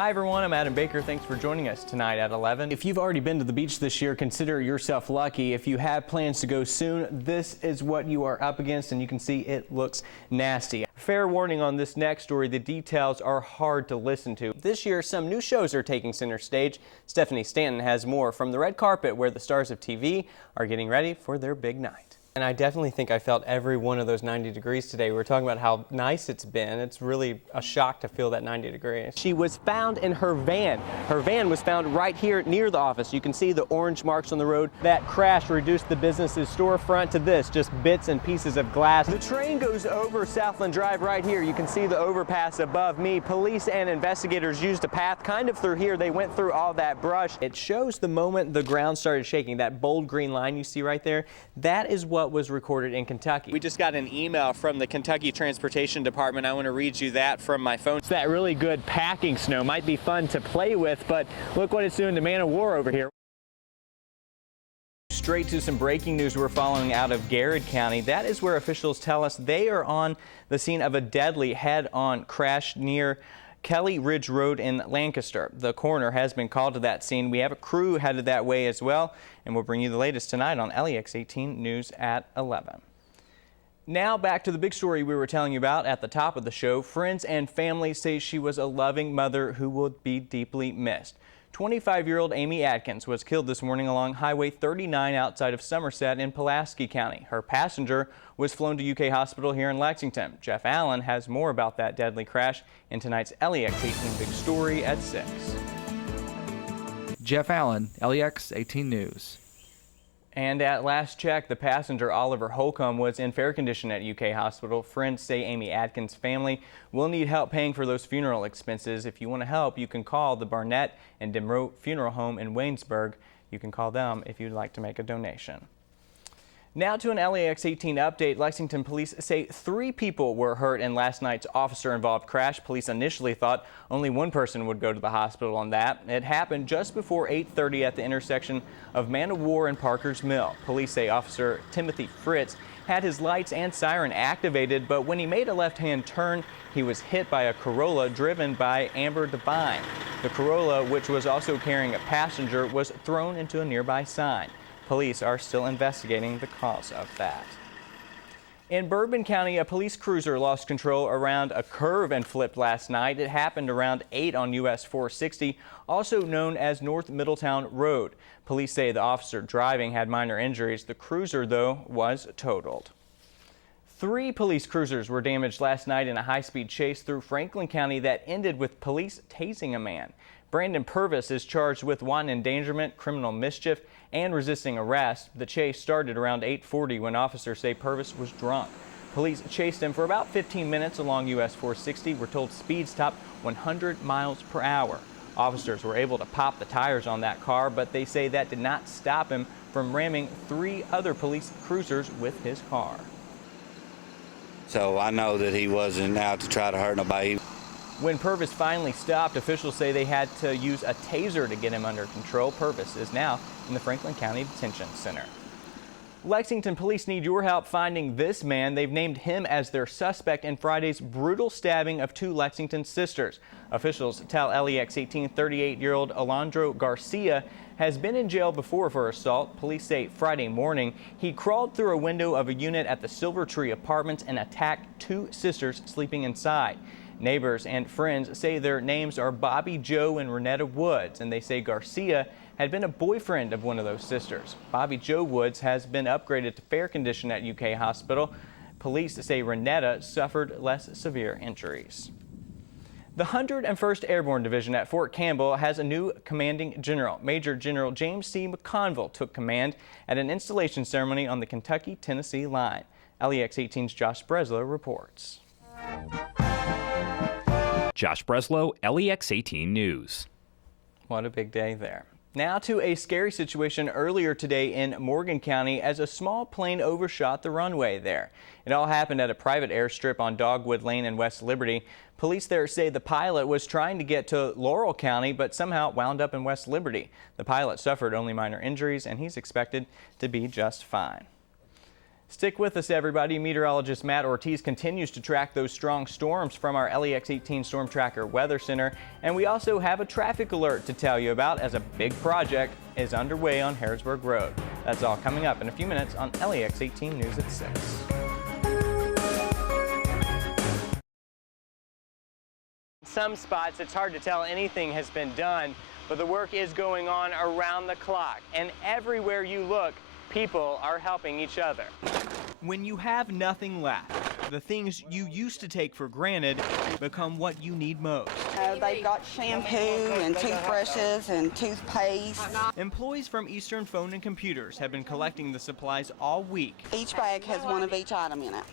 Hi everyone, I'm Adam Baker. Thanks for joining us tonight at 11. If you've already been to the beach this year, consider yourself lucky. If you have plans to go soon, this is what you are up against, and you can see it looks nasty. Fair warning on this next story, the details are hard to listen to. This year, some new shows are taking center stage. Stephanie Stanton has more from the red carpet where the stars of TV are getting ready for their big night. And I definitely think I felt every one of those 90 degrees today. We were talking about how nice it's been. It's really a shock to feel that 90 degrees. She was found in her van. Her van was found right here near the office. You can see the orange marks on the road. That crash reduced the business's storefront to this, just bits and pieces of glass. The train goes over Southland Drive right here. You can see the overpass above me. Police and investigators used a path kind of through here. They went through all that brush. It shows the moment the ground started shaking. That bold green line you see right there, that is what was recorded in Kentucky. We just got an email from the Kentucky Transportation Department. I want to read you that from my phone. It's that really good packing snow. Might be fun to play with, but look what it's doing to Man of War over here. Straight to some breaking news we're following out of Garrett County. That is where officials tell us they are on the scene of a deadly head-on crash near Kelly Ridge Road in Lancaster. The coroner has been called to that scene. We have a crew headed that way as well, and we'll bring you the latest tonight on LEX 18 News at 11. Now back to the big story we were telling you about at the top of the show. Friends and family say she was a loving mother who will be deeply missed. 25-year-old Amy Atkins was killed this morning along Highway 39 outside of Somerset in Pulaski County. Her passenger was flown to UK Hospital here in Lexington. Jeff Allen has more about that deadly crash in tonight's LEX 18 Big Story at 6. Jeff Allen, LEX 18 News. And at last check, the passenger Oliver Holcomb was in fair condition at UK Hospital. Friends say Amy Atkins' family will need help paying for those funeral expenses. If you want to help, you can call the Barnett and Demroe Funeral Home in Waynesburg. You can call them if you'd like to make a donation. Now to an LEX 18 update. Lexington police say 3 people were hurt in last night's officer-involved crash. Police initially thought only one person would go to the hospital on that. It happened just before 8:30 at the intersection of Man of War and Parker's Mill. Police say Officer Timothy Fritz had his lights and siren activated, but when he made a left-hand turn, he was hit by a Corolla driven by Amber Devine. The Corolla, which was also carrying a passenger, was thrown into a nearby sign. Police are still investigating the cause of that. In Bourbon County, a police cruiser lost control around a curve and flipped last night. It happened around 8 on US 460, also known as North Middletown Road. Police say the officer driving had minor injuries. The cruiser, though, was totaled. 3 police cruisers were damaged last night in a high-speed chase through Franklin County that ended with police tasing a man. Brandon Purvis is charged with wanton endangerment, criminal mischief, and resisting arrest. The chase started around 8:40 when officers say Purvis was drunk. Police chased him for about 15 minutes along US 460. We're told speeds topped 100 miles per hour. Officers were able to pop the tires on that car, but they say that did not stop him from ramming 3 other police cruisers with his car. So I know that he wasn't out to try to hurt nobody. When Purvis finally stopped, officials say they had to use a taser to get him under control. Purvis is now in the Franklin County Detention Center. Lexington police need your help finding this man. They've named him as their suspect in Friday's brutal stabbing of 2 Lexington sisters. Officials tell LEX 18 38-year-old Alondro Garcia has been in jail before for assault. Police say Friday morning he crawled through a window of a unit at the Silver Tree Apartments and attacked 2 sisters sleeping inside. Neighbors and friends say their names are Bobby Joe and Renetta Woods, and they say Garcia had been a boyfriend of one of those sisters. Bobby Joe Woods has been upgraded to fair condition at UK Hospital. Police say Renetta suffered less severe injuries. The 101st Airborne Division at Fort Campbell has a new commanding general. Major General James C. McConville took command at an installation ceremony on the Kentucky-Tennessee line. LEX 18's Josh Breslow reports. Josh Breslow, LEX 18 News. What a big day there. Now to a scary situation earlier today in Morgan County as a small plane overshot the runway there. It all happened at a private airstrip on Dogwood Lane in West Liberty. Police there say the pilot was trying to get to Laurel County but somehow wound up in West Liberty. The pilot suffered only minor injuries and he's expected to be just fine. Stick with us, everybody. Meteorologist Matt Ortiz continues to track those strong storms from our LEX 18 Storm Tracker Weather Center. And we also have a traffic alert to tell you about as a big project is underway on Harrodsburg Road. That's all coming up in a few minutes on LEX 18 News at 6. Some spots, it's hard to tell anything has been done, but the work is going on around the clock. And everywhere you look, people are helping each other. When you have nothing left, the things you used to take for granted become what you need most. They've got shampoo and toothbrushes and toothpaste. Employees from Eastern Phone and Computers have been collecting the supplies all week. Each bag has one of each item in it.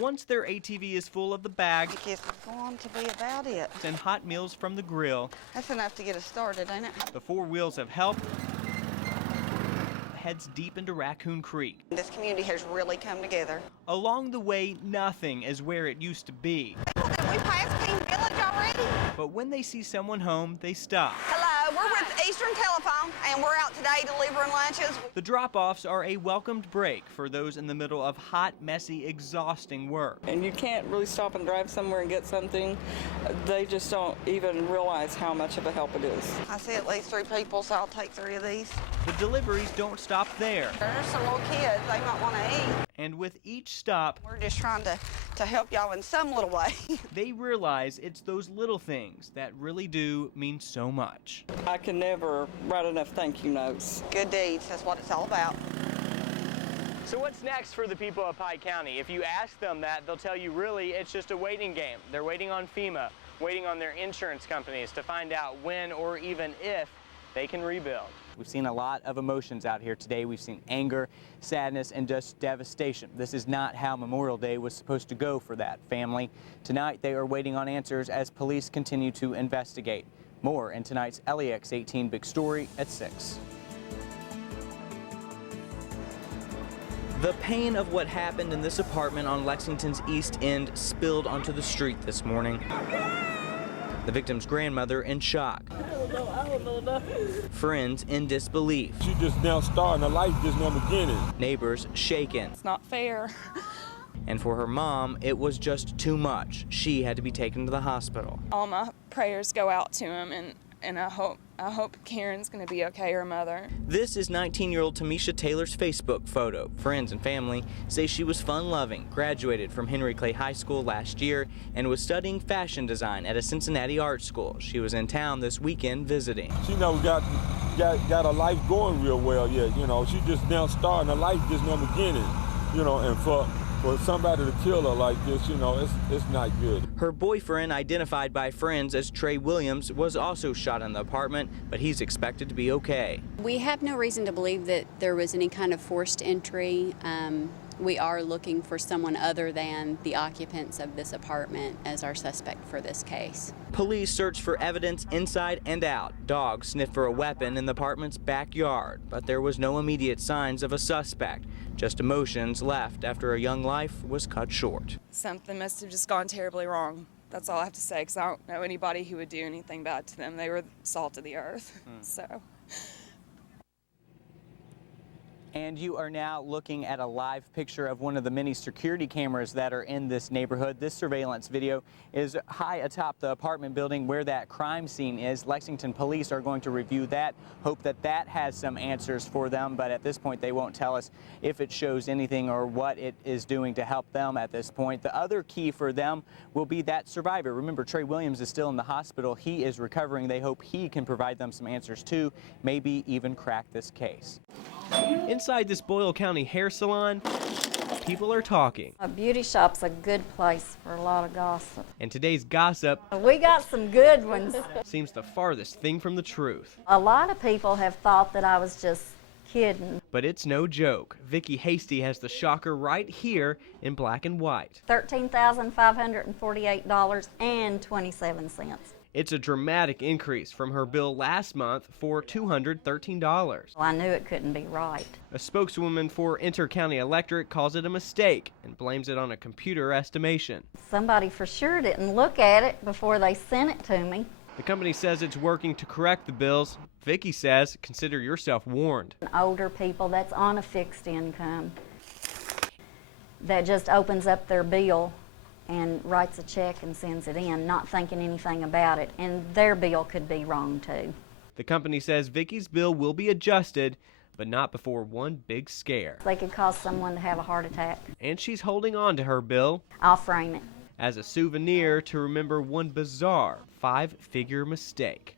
Once their ATV is full of the bags I guess it's going to be about it. and hot meals from the grill, That's enough to get us started, ain't it? the four wheels have helped. Heads deep into Raccoon Creek. This community has really come together. Along the way, nothing is where it used to be. Did we pass King Village already? But when they see someone home, they stop. Hello, we're with Eastern Telephone, and we're out today delivering lunches. The drop-offs are a welcomed break for those in the middle of hot, messy, exhausting work. And you can't really stop and drive somewhere and get something. They just don't even realize how much of a help it is. I see at least 3 people, so I'll take 3 of these. The deliveries don't stop there. There's some little kids, they might want to eat. And with each stop, We're just trying to help y'all in some little way. they realize it's those little things that really do mean so much. I can never write enough thank you notes. Good deeds, that's what it's all about. So what's next for the people of Pike County? If you ask them that, they'll tell you really it's just a waiting game. They're waiting on FEMA, waiting on their insurance companies to find out when or even if they can rebuild. We've seen a lot of emotions out here today. We've seen anger, sadness, and just devastation. This is not how Memorial Day was supposed to go for that family. Tonight, they are waiting on answers as police continue to investigate. More in tonight's LEX 18 Big Story at 6. The pain of what happened in this apartment on Lexington's East End spilled onto the street this morning. The victim's grandmother in shock. Friends in disbelief. She just now starting, her life just now beginning. Neighbors shaken. It's not fair. And for her mom, it was just too much. She had to be taken to the hospital. All my prayers go out to him, and I hope Karen's gonna be okay, her mother. This is 19-year-old Tamisha Taylor's Facebook photo. Friends and family say she was fun-loving, graduated from Henry Clay High School last year, and was studying fashion design at a Cincinnati art school. She was in town this weekend visiting. She never got her life going real well yet, you know. She just now starting, her life just now beginning, you know, and for somebody to kill her like this, you know, it's not good. Her boyfriend, identified by friends as Trey Williams, was also shot in the apartment, but he's expected to be okay. We have no reason to believe that there was any kind of forced entry. We are looking for someone other than the occupants of this apartment as our suspect for this case. Police searched for evidence inside and out. Dogs sniffed for a weapon in the apartment's backyard, but there was no immediate signs of a suspect. Just emotions left after a young life was cut short. Something must have just gone terribly wrong. That's all I have to say, because I don't know anybody who would do anything bad to them. They were the salt of the earth, so. And you are now looking at a live picture of one of the many security cameras that are in this neighborhood. This surveillance video is high atop the apartment building where that crime scene is. Lexington police are going to review that, hope that that has some answers for them, but at this point they won't tell us if it shows anything or what it is doing to help them at this point. The other key for them will be that survivor. Remember, Trey Williams is still in the hospital. He is recovering. They hope he can provide them some answers too, maybe even crack this case. Inside this Boyle County hair salon, people are talking. A beauty shop's a good place for a lot of gossip. And today's gossip We got some good ones. seems the farthest thing from the truth. A lot of people have thought that I was just kidding. But it's no joke. Vicky Hasty has the shocker right here in black and white. $13,548.27. It's a dramatic increase from her bill last month for $213. Well, I knew it couldn't be right. A spokeswoman for Inter-County Electric calls it a mistake and blames it on a computer estimation. Somebody for sure didn't look at it before they sent it to me. The company says it's working to correct the bills. Vicky says, consider yourself warned. Older people that's on a fixed income. that just opens up their bill and writes a check and sends it in, not thinking anything about it, and their bill could be wrong too. The company says Vicky's bill will be adjusted, but not before one big scare. They could cause someone to have a heart attack. And she's holding on to her bill I'll frame it. as a souvenir to remember one bizarre 5-figure mistake.